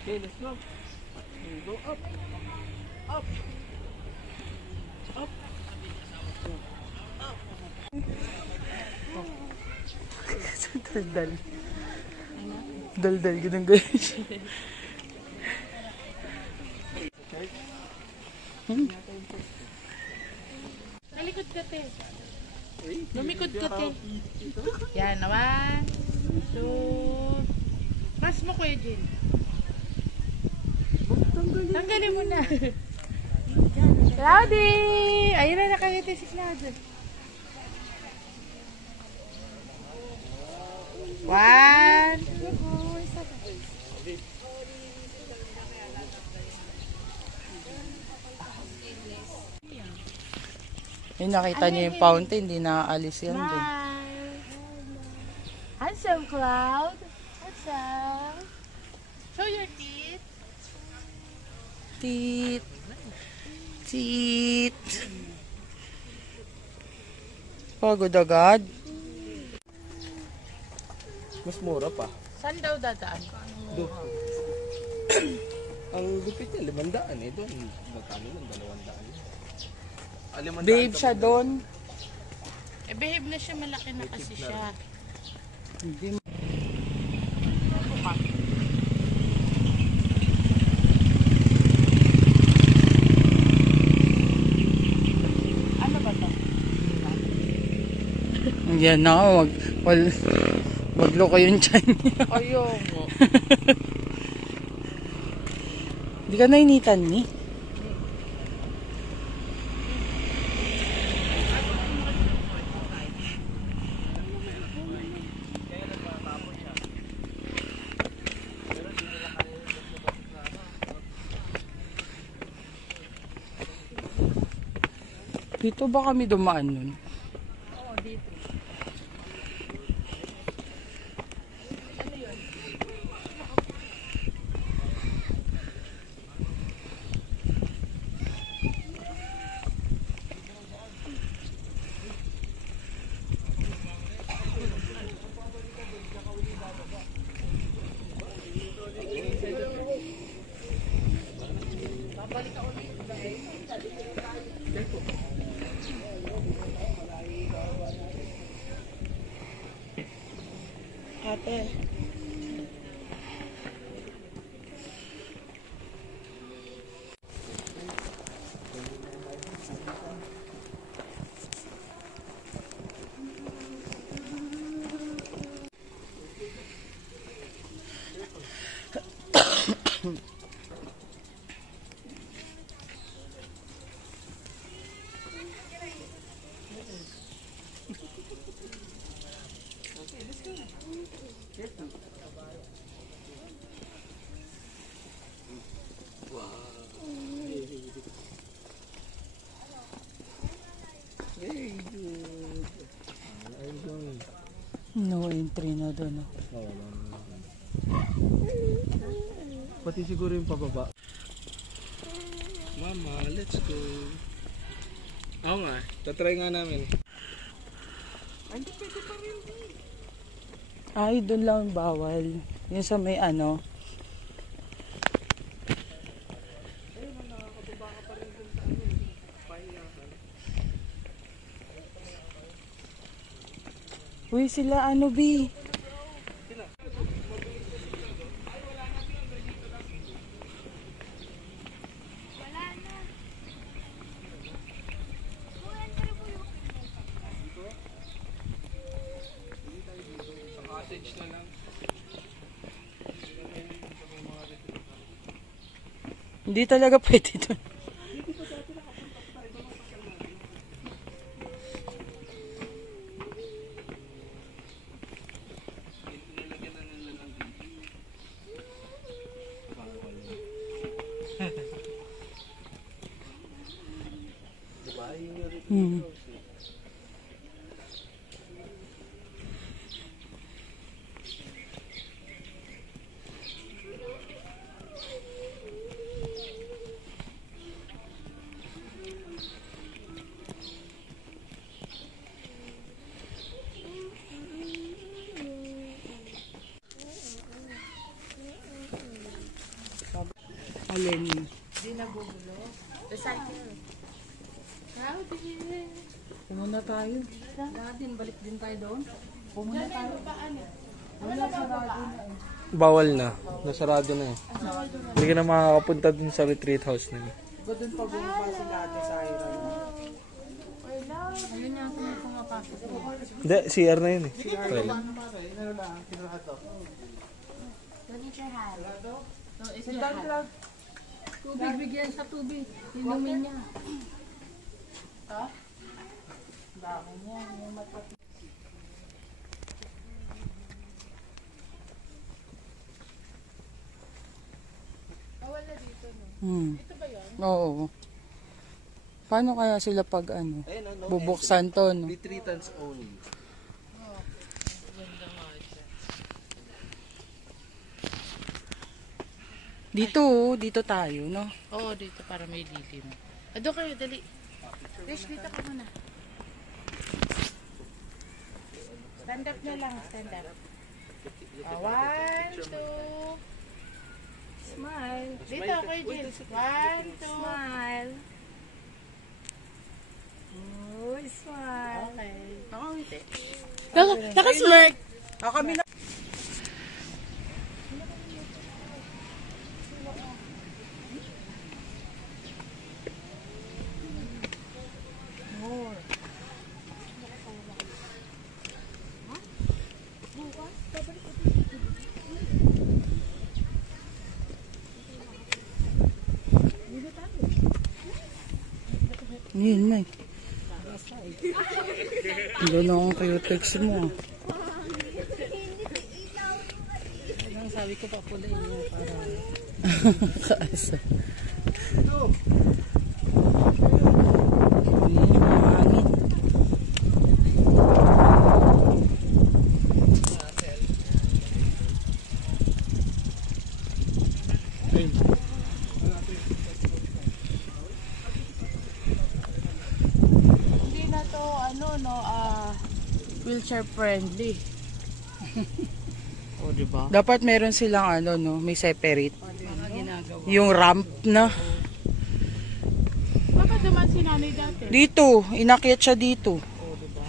Okay, let's go. Go up. Up. Up. Daldal. Daldal, ganun ganun siya. Nalikod ka, te. Lumikod ka, te. Yan, 1, 2. Mas mo, Kuya Jill. Tanggalin mo na. Cloudy! Ayun na, nakangiti si Cloudy. 1. Yung nakita niyo yung fountain, hindi nakaalis yan din. Handsome, Cloud. Handsome. Show your teeth. Tit. Tit. Pagod agad. Mas mura pa. Saan daw dadaan? Doon. Ang gupit niya, 500 eh. Doon, magkano lang, 200. Babe siya doon. Eh, behave na siya. Malaki na kasi siya. Hindi. Ano ba to? Yan na, wag loko yung tiyan niya. Ayoko. Hindi ka nainitan ni? Dito ba kami dumaan nun? Oo, dito. Ate. Very good. No entry na doon. Pati siguro yung pababa. Mama, let's go. Oo nga, tatry nga namin. Hindi pwede pa rin. Ay, doon lang bawal. Yung sa may ano. Uy, sila ano, B? Hindi talaga pwede doon. Hmm. Alin? Hindi nagugulo. Recycle. Howdy. Pumunta tayo. Natin, balik din tayo doon. Pumunta tayo. Wala, sarado na eh. Bawal na. Nasarado na eh. Hindi ka na makakapunta dun sa retreat house na yun. Ba doon pa bumaba sila ate sa Iron? Ayun nga, kung pumapasok. Hindi, CR na yun eh. Toilet. Sandal lang. Tubig, bigyan sa tubig. Inumin niya. Ha? Dami niya. Yung mata. Wala dito, no? Ito ba yun? Oo. Paano kaya sila pag ano? Bubuksan to, no? Retreatants only. Dito, dito tayo, no? Oo, dito para may lilim. Doon kayo, dali. Rish, dito ka muna. Stand up na lang, stand up. 1, 2. Smile. Dito, kayo, Jill. 1, 2. Smile. Oh, smile. Okay. Ako, hindi. Nakasmirk. Kami na. Yun na eh. Gano'n ang cutex mo. Sabi ko pa pula inyo para... Kaasa. Yun, mahangin. Hindi na to, wheelchair friendly. O, diba? Dapat meron silang ano, no? May separate. Mga ginagawa. Yung ramp na. Baka naman si nanay dati. Dito, inakyat siya dito. O, diba?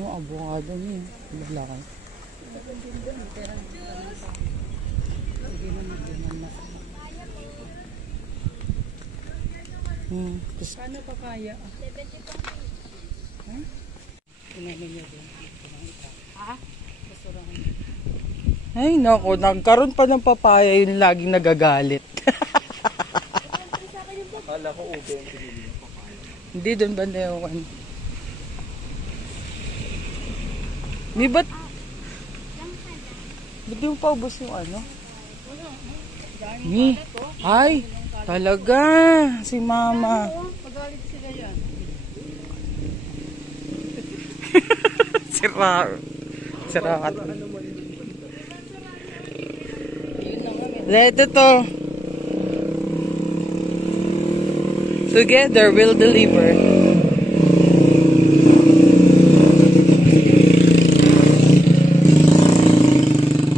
Yung abogado niya. Baglakay. Paano pa kaya? Ay, nako. Nagkaroon pa ng papaya yung laging nagagalit. Kala ko ube yung pinili ng papaya. Hindi, doon banda yung ano. Di ba't? Ba't yung paubos yung ano? Mi. Ay, talaga. Si mama. Magalit sila yan. Sira. Sira ka. Let ito. Together we'll deliver.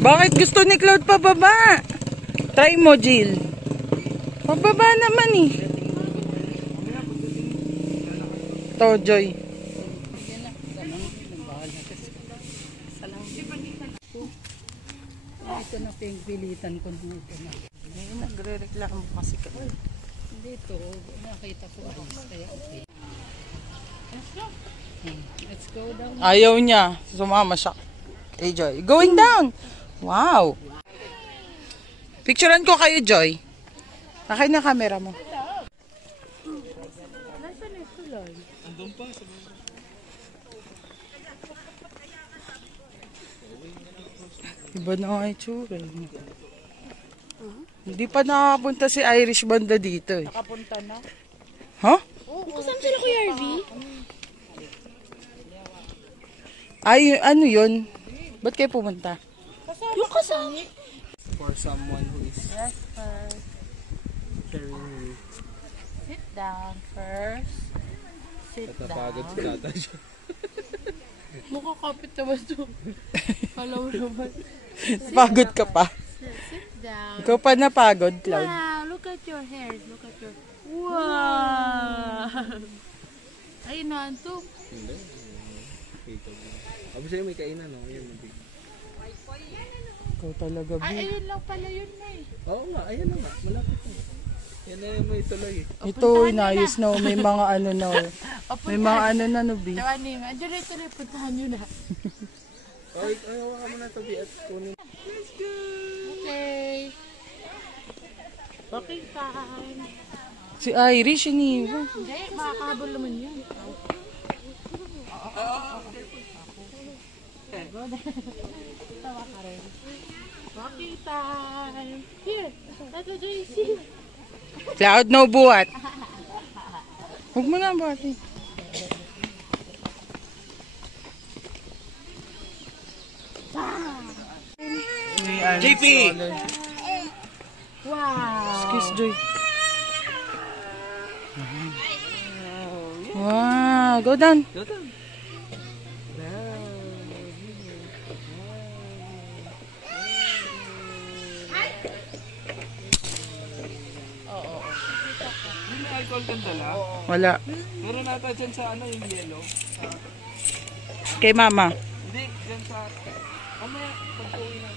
Bakit gusto ni Cloud pababa? Try mo, Jill. Pababa naman eh. To, Joy. Ito na pilitan ko dito na. Nagre-reklamo kasi ka. Dito, nakita ko ayos. Kaya okay. Let's go. Let's go down. Ayaw niya. Sumama siya. Hey, Joy. Going down. Wow. Picturean ko kayo, Joy. Nakay na camera mo. Nasaan yung tulay? Andun pa sa Iba na nga itsura. Hindi pa nakapunta si Irish banda dito eh. Nakapunta na. Ha? Kasama sila Kuya RV? Ay, ano yun? Ba't kayo pumunta? Yung kasama. for someone who is carrying you. Sit down first. Sit Natapagod si down. tata siya. Mukakapit naman to. Alam mo naman. Pagod ka pa. Sit down. Ikaw pa napagod, Cloud. Wow, look at your hair. Look at your... Wow! Ay, nanto. Hindi. Abo sa'yo may kainan, no? Ayan, mabig. Ikaw talaga, Ay, B. ayun lang pala yun na eh. Oo nga, ayan na nga. Malapit na. Yan na yung may tuloy eh. Ito, inayos na. May mga ano na. May mga ano na, no, B. Tawanin nga. Diyan ito na, puntahan nyo na. Ay, hawakan mo na ito, at kunin. Let's go! Okay. Okay, time. Si Irish, iniwan. Hindi, makakahabol naman yun. Tawa ka rin. Walking time. Here, Tato JC. Cloud, no buhat. Huwag mo na buhati. JP! Wow. Kiss Joy. Wow, go down. Go down. May alcohol kang dala? Wala. Meron nata dyan sa ano yung yellow. Kay mama. Hindi, dyan sa... Mamaya, pag-uwi na.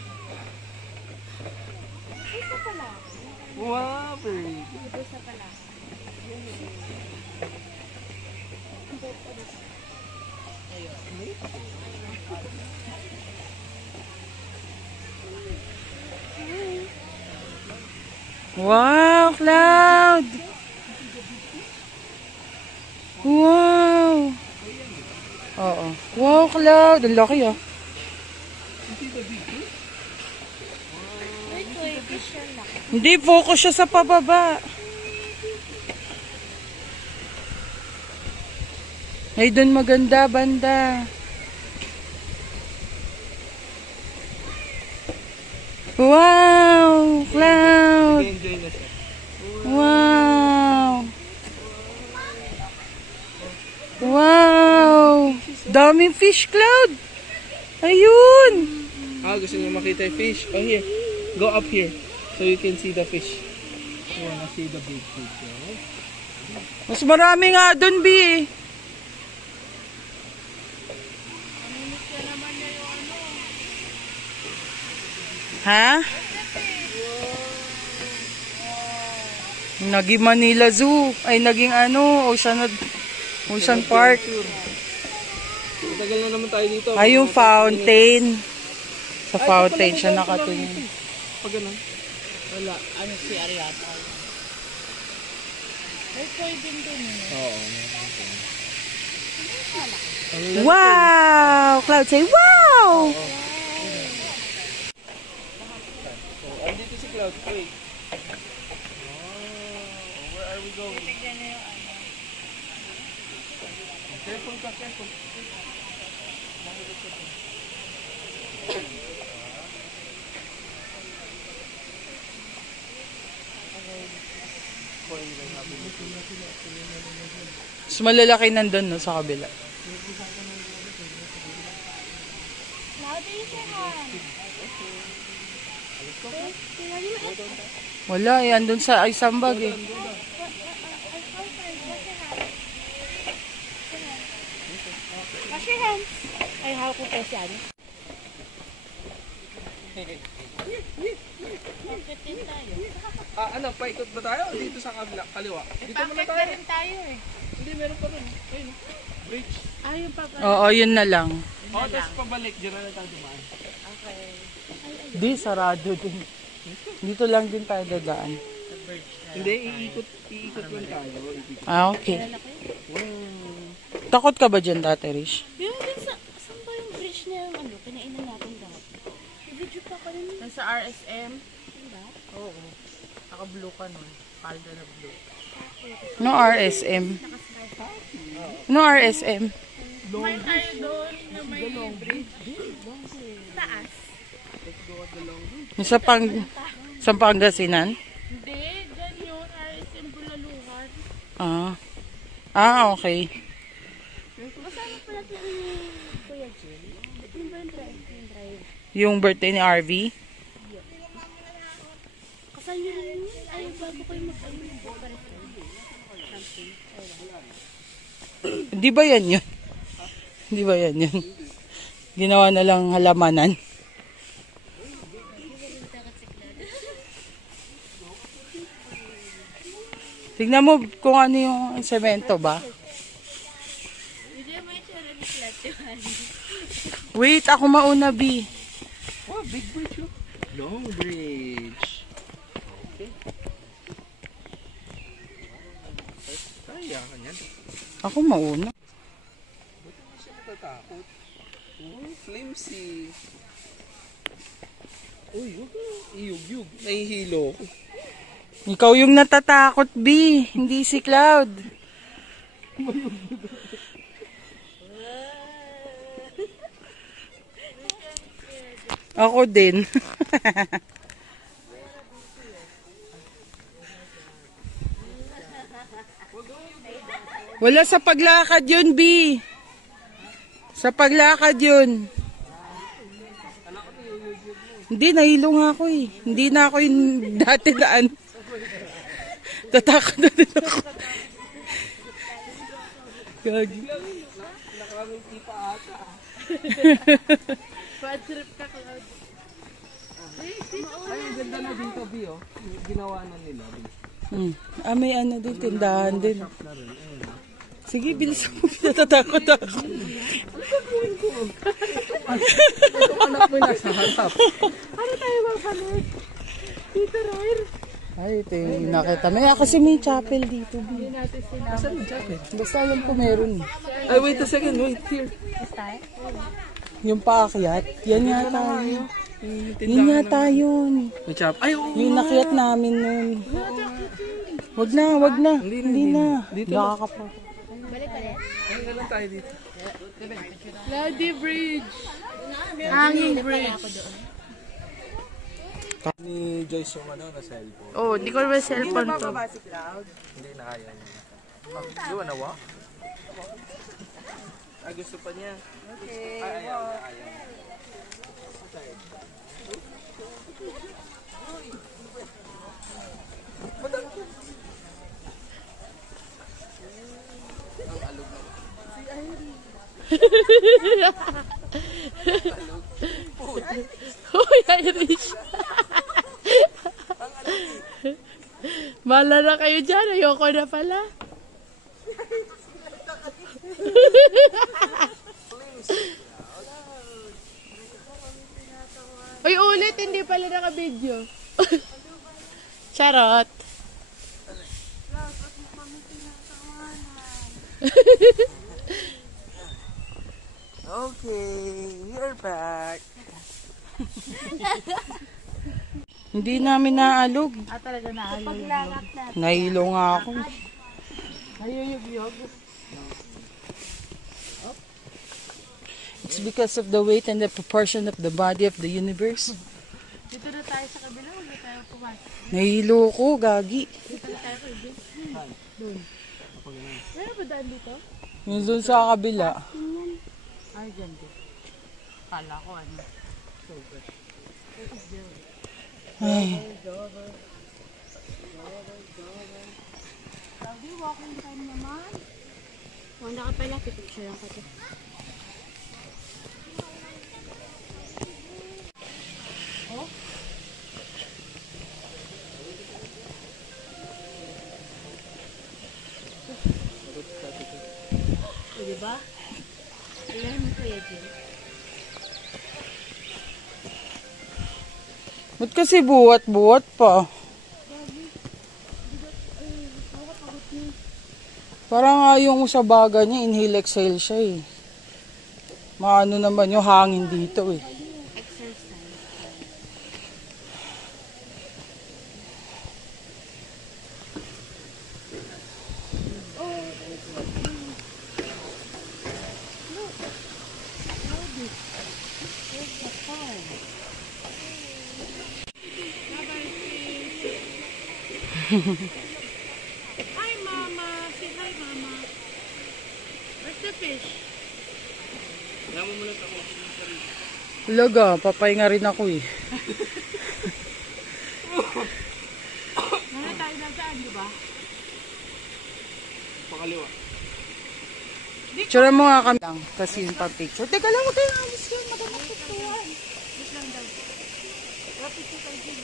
Wow, very good. Wow, Cloud. Wow. Oo. Wow, Cloud. Ang laki ah. Hindi, focus siya sa pababa. Ay, doon maganda, banda. Wow, Cloud. Enjoy na siya. Wow. Wow. Daming fish, Cloud. Ayun. Gusto niyo makita yung fish? Oh, here. Go up here so you can see the fish. You wanna see the big fish, right? Mas marami nga doon, B. Ha? Naging Manila Zoo. Ay, naging ano, Ocean Park. Matagal na naman tayo dito. Ay, yung fountain. Sa fountain siya nakatingin. Pag ganun. Wala. Ano si Ariata? Ay, pwede din eh. Oo. Wow! Cloud, say wow! Andito si Cloud. Wait. Where are we going? Careful ka, careful. Mas malalaki nandun, no, sa kabila. Wala, eh. Andun sa isang bag, eh. Wash your hands. Ay, hawak ko kasi ano. Ano, paikot ba tayo? Dito sa kaliwa. Dito muna tayo. rin tayo eh. Hindi, meron pa rin. Ayun. Bridge. Ah, yung papa. Oo, yun na lang. Tapos pabalik. Diyan na lang tayo dumaan. Okay. Di, sarado din. Dito lang din tayo dadaan. Hindi, iikot lang tayo. Ah, okay. Takot ka ba dyan dati, Rish? Yung din sa, saan ba yung bridge na yung ano, kinainan natin dati? Yung video pa ka rin. Nasa RSM. Diba? Oo. Naka-blue ka nun. Palda na blue. No RSM. No RSM. May tayo doon na may bridge. Taas. Sa Pangasinan? Hindi, dyan yun. RSM Bulaluhan. Ah. Ah, okay. Kasama pala ito ni Kuya Jill. Yung ba yung drive? Yung birthday ni RV? Kasama nyo rin yun? Ay, bago kayo mag-pares something. Di ba yan yun? Di ba yan yun? Ginawa na lang halamanan. Tignan mo kung ano yung semento ba. Wait, ako mauna, B. Oh, big bridge. Long bridge. Okay. Kaya ka niyan. Ako mauna. Ba't hindi siya natatakot? Oh, flimsy. Uy, huwag ka iyug-yug. Nahihilo ko. Ikaw yung natatakot, B. Hindi si Cloud. Ako din. Wala sa paglakad yun, B. Sa paglakad yun. Hindi, nahilo nga ako eh. Hindi na ako yung dati daan. Tatakot na din ako. Gagi. Nakamiti pa ata. Bad trip ka, Cloud. Ay, ang ganda na dito, B, oh. Ginawa na nila, B. May ano din, tindahan din. Shop na rin. Ayun. Sige, bilis mo. Natatakot ako. Ito anak mo nasa harap. Ano tayo magpalit? Dito, Roy. Ay, ito yung nakita. May kasi may chapel dito. Hindi natin sila. Saan yung jacket? Basta alam ko meron. Ay, wait a second. Wait, here. Yung paakyat. Yan yata yun. Yun yata yun. May chop. Ay, oo. Yung nakyat namin nun. Wag na, wag na. Hindi na. Dito na. Nakakapa. Balik. Ay, na lang tayo dito. Cloudy Bridge. Hanging Bridge. Ni Joyce yung ano, na cellphone. Oh, di ko naman cellphone to. Hindi na kaya niya. You wanna walk? Ah, gusto pa niya. Okay, ayaw. Uy, Irish. Mala na kayo dyan. Ayoko na pala. Uy, ulit. Hindi pala naka-video. Charot. Okay, we're back. Hindi namin naalog. Talaga na ayaw. Nahilo nga ako. Ayuyog-yog. It's because of the weight and the proportion of the body of the universe. Dito na tayo sa kabila. Huwag na tayo pumasok. Nahilo ko, gagi. Dito na tayo kay Vic. Doon. Meron ba daan dito? Yung doon sa kabila. Ay, ganda. Kala ko ano. Ay, Sabi, walking time naman. Wala ka pala, pipicture lang ka to. Diba? Ilan mo Kuya Jill? ba't kasi buwat-buwat pa? Parang nga yung sa baga niya, inhale-exhale siya eh. Maano naman yung hangin dito eh. Exercise. Hi, Mama. Say hi, Mama. Where's the fish? Yaman mo lang ako. Laga, papahinga rin ako eh. Nana tayo na saan, di ba? Pakaliwa. Picture mo nga kami lang. Kasi yung pa-picture. Teka lang, huwag kayo alis yun. Magandang picturean. Yes lang daw. Wala picture tayo dyan.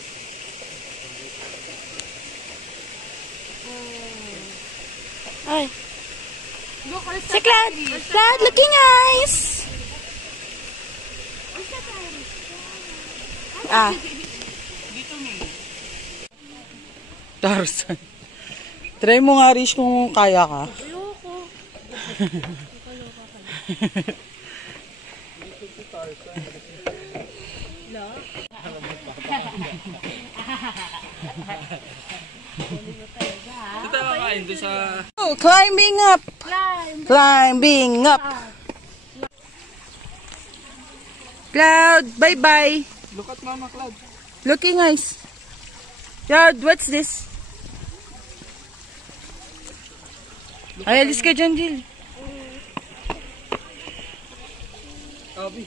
Ay. Si Cloud! Cloud, looking eyes! Ah. Tarzan. Try mo nga, Rish, kung kaya ka. Ayoko. Ito tayo kakain doon sa... Oh, climbing up! Climbing up! Cloud, bye-bye! Look at Mama Cloud. Looking nice. Cloud, what's this? Ay, alis ka dyan, Jill. Abi.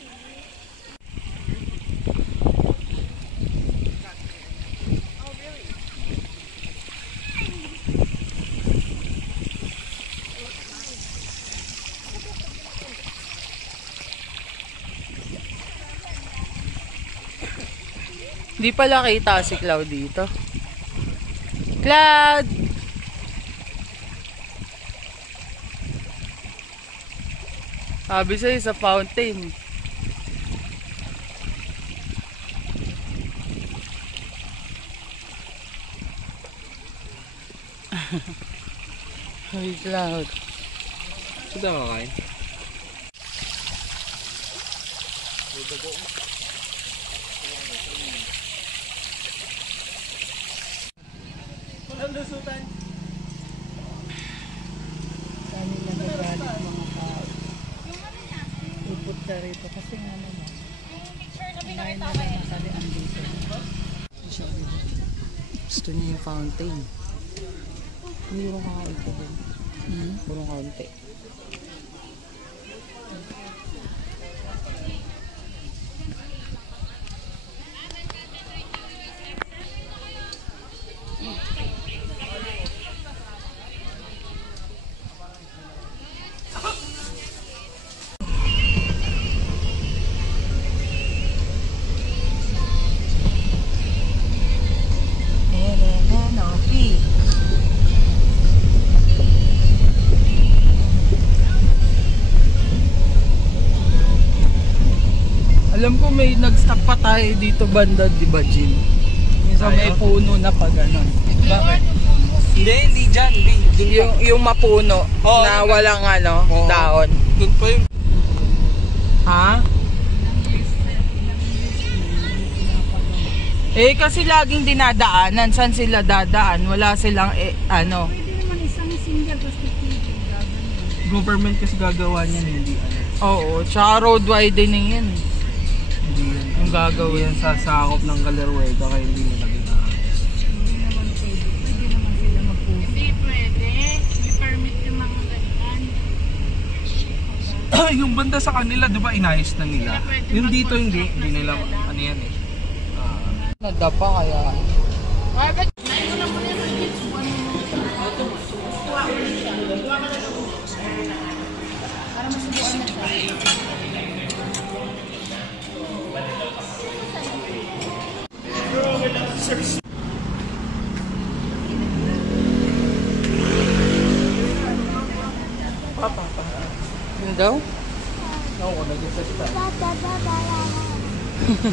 Hindi pala kita si Cloud dito. Cloud! Sabi sa'yo sa fountain. Hey, Cloud. Ito tayo kakain. Walang lusutan. Saan nila nagalit mga tao? Ipot ka rito kasi nga naman. Kumain na lang nakalian dito. Gusto niya yung fountain. Hindi rin kakain ko din. Purong kaunti. Alam ko may nag-stop pa tayo dito banda, di ba, Jill? So may puno na pa ganon. Bakit? Hindi dyan. Yung mapuno Oo, na ano- walang Oo. daon. Doon pa yung... Ha? Eh kasi laging dinadaanan. Saan sila dadaan? Wala silang Government kasi gagawa niyan, hindi ano. Oo, tsaka road widening yan. Hindi yan. Yung gagawin. Yan sasakop ng Galerwega kaya hindi nila ginaan. Hindi pwede. May permit yung mga ganyan. Yung banda sa kanila, di ba, inayos na nila? Pwede Yung dito, mag-construct hindi na nila, sila. ano yan eh. Nadapa kaya. Ay, ba't? Naino na muna yung kids. Kuha ko na siya. Kuha ka na ng para masubuan na siya. Yun daw? Ako, nag-test pa.